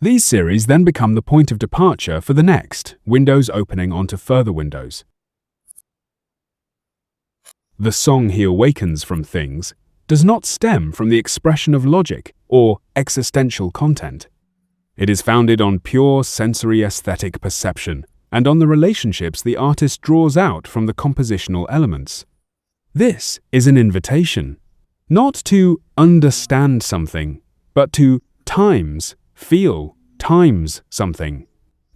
These series then become the point of departure for the next, windows opening onto further windows. The song he awakens from things does not stem from the expression of logic or existential content. It is founded on pure sensory aesthetic perception and on the relationships the artist draws out from the compositional elements. This is an invitation, not to understand something, but to feel something.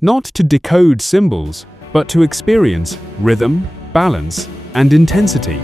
Not to decode symbols, but to experience rhythm, balance, and intensity.